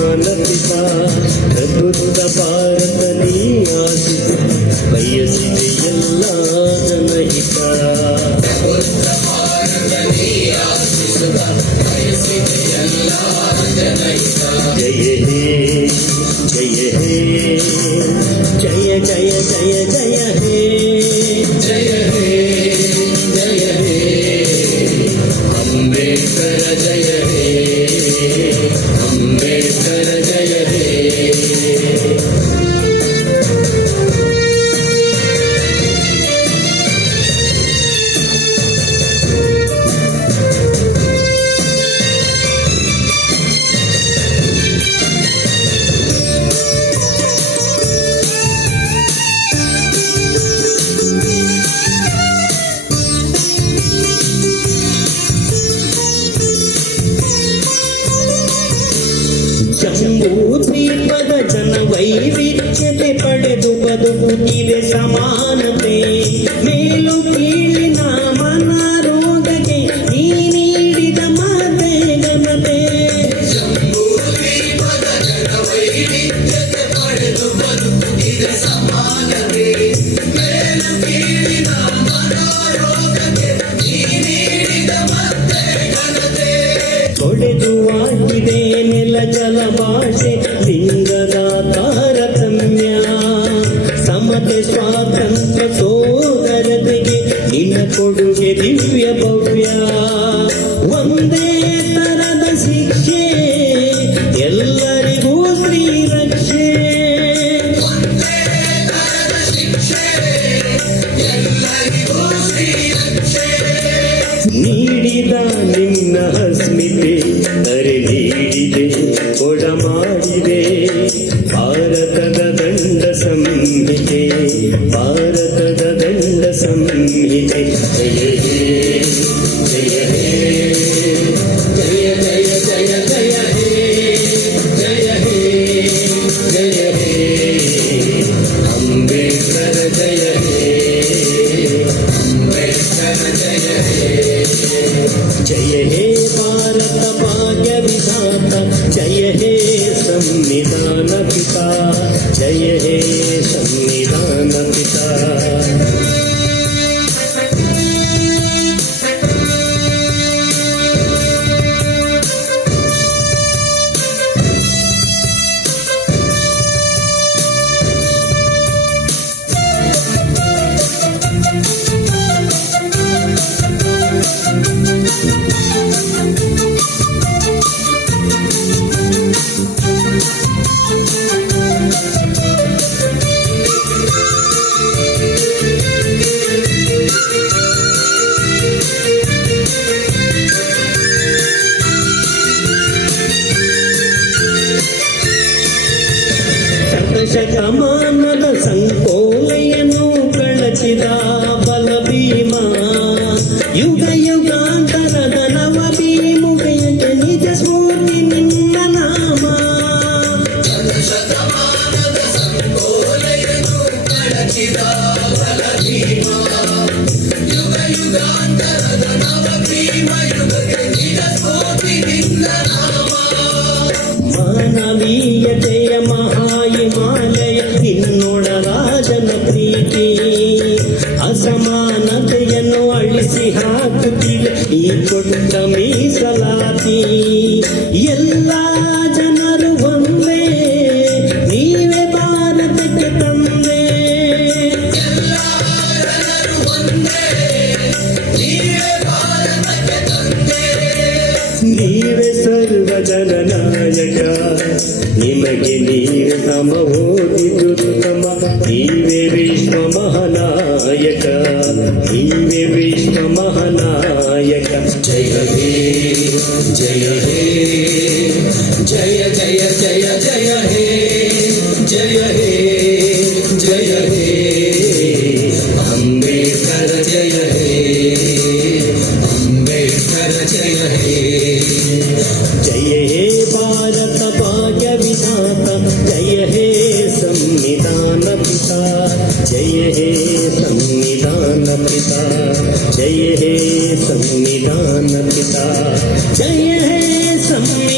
ಸಂವಿಧಾನ ಪಿತ ಪ್ರಬುದ್ಧ ಭಾರತ ನೀ ಆಶಿಸು ಬಯಸಿದೆ ಎಲ್ಲ ಜನಹಿತ ಜಯ ಹೇ ಜಯ ಹೇ ಜಯ ಜಯ ಜಯ ಜಯ ಹೇ ಜಯ ಹೇ ಜಯ ಹೇ ಅಂಬೇಡ್ಕರ ಜಯ ಹೇ ಅಂಬೇಡ್ಕರ ಜಯ ಹೇ ಜಂಬೂದ್ವೀಪದ ಜನ ವೈವಿಧ್ಯತೆ ಪಡೆದು ಬದುಕುತ್ತಿದೆ ಸಮಾನತೆ ಮೇಲು ಕೀಳಿನ ಮನರೋಗಕ್ಕೆ ನೀ ನೀಡಿದ ಮಾತೆ ಘನತೆ ಜಂಬೂದ್ವೀಪದ ಜನ ವೈವಿಧ್ಯತೆ ಪಡೆದು ಬದುಕುತ್ತಿದೆ ಸಮಾನತೆ ಮೇಲು ಕೀಳಿನ ಮನರೋಗಕ್ಕೆ ನೀ ನೀಡಿದ ಮಾತೆ ಘನತೆ ತೊಡೆದು ಆಗಿದೆ ನೆಲ ಜಲ ಭಾಷೆ ಲಿಂಗದ ತಾರತಮ್ಯ ಸಮತೆ ಸ್ವಾತಂತ್ರ್ಯ ಸೋದರತೆಗೆ ನಿನ್ನ ಕೊಡುಗೆ ದಿವ್ಯ ಭವ್ಯ ಒಂದೇ ತರದ ಶಿಕ್ಷೆ ಎಲ್ಲರಿಗೂ ಶ್ರೀರಕ್ಷೆ ನೀಡಿದ ನಿನ್ನ ಅಸ್ಮಿತೆ ಅರೆ ನೀಡಿದೆ ಕೊಡ ಮಾಡಿದೆ ಭಾರತದ ದಂಡ ಸಂಹಿತೆ ಭಾರತದ ದಂಡ ಸಂಹಿತೆ ಜಯ ಹೇ ಜಯ ಹೇ ಜಯ ಜಯ ಜಯ ಜಯ ಹೇ ಜಯ ಹೇ ಜಯ ಹೇ ಅಂಬೇಡ್ಕರ ಜಯ ಹೇ ಅಂಬೇಡ್ಕರ ಜಯ ಹೇ ಜಯ ಹೇ ಭಾರತ ಭಾಗ್ಯ ವಿಧಾತ ಜಯ ಹೇ ಸಂವಿಧಾನ ಪಿತಾ ಜಯ ಹೇ ಸಂವಿಧಾನ ಪಿತಾ ಶತಮಾನದ ಸಂಕೋಲೆಯನ್ನು ಕಳಚಿದ ಬಲ ಭೀಮ ಯುಗ ಯುಗಾಂತರದ ನವ ಭೀಮುವೆಯಕ್ಕೆ ನಿಜ ಸ್ಫೂರ್ತಿ ನಿನ್ನ ನಾಮ ಶತಮಾನದ ಸಂಕೋಲೆಯನ್ನು ಕಳಚಿದ ಬಲ ಭೀಮ ಯುಗ ಯುಗಾಂತರದ ನವ ಭೀಮ ಯುಗಕ್ಕೆ ನಿಜ ಸ್ಫೂರ್ತಿ ನಿನ್ನ ನಾಮ ಮಾನವೀಯತೆಯ ಮಹಾಹಿಮಾಲಯ ನಿನ್ನೊಡ ರಾಜನ ಪ್ರೀತಿ ಅಸಮಾನತೆಯನ್ನು ಅಳಿಸಿ ಹಾಕುತ್ತಿದೆ ಈ ಕೊಟ್ಟ ಮೀಸಲಾತಿ ಎಲ್ಲ ಜನರು ಒಂದೇ ನೀವೇ ಭಾರತಕ್ಕೆ ತಂದೆ ಎಲ್ಲ ಜನರು ಒಂದೇ ನೀವೇ ಭಾರತಕ್ಕೆ ತಂದೆ ನೀವೇ ಸರ್ವ ಜನನಾಯಕ ನಿಮಗೆ ನೀವೇ ಸಮೋದಿದುತ್ತಮ ನೀವೇ ವಿಶ್ವ ಮಹಾನಾಯಕ ನೀವೇ ವಿಶ್ವ ಮಹಾನಾಯಕ ಜಯ ಹೇ ಜಯ ಹೇ ಜಯ ಜಯ ಜಯ ಜಯ ಹೇ ಜಯ ಹೇ ಜಯ ಹೇ ಅಂಬೇಡ್ಕರ ಜಯ ಹೇ ಅಂಬೇಡ್ಕರ ಜಯ ಹೇ ಜಯ ಹೇ ಭಾರತ ಭಾಗ್ಯ ವಿಧಾತ ಜಯ ಹೇ ಸಂವಿಧಾನ ಪಿತಾ जय हे संविधान पिता, जय हे संविधान पिता, जय हे संविधान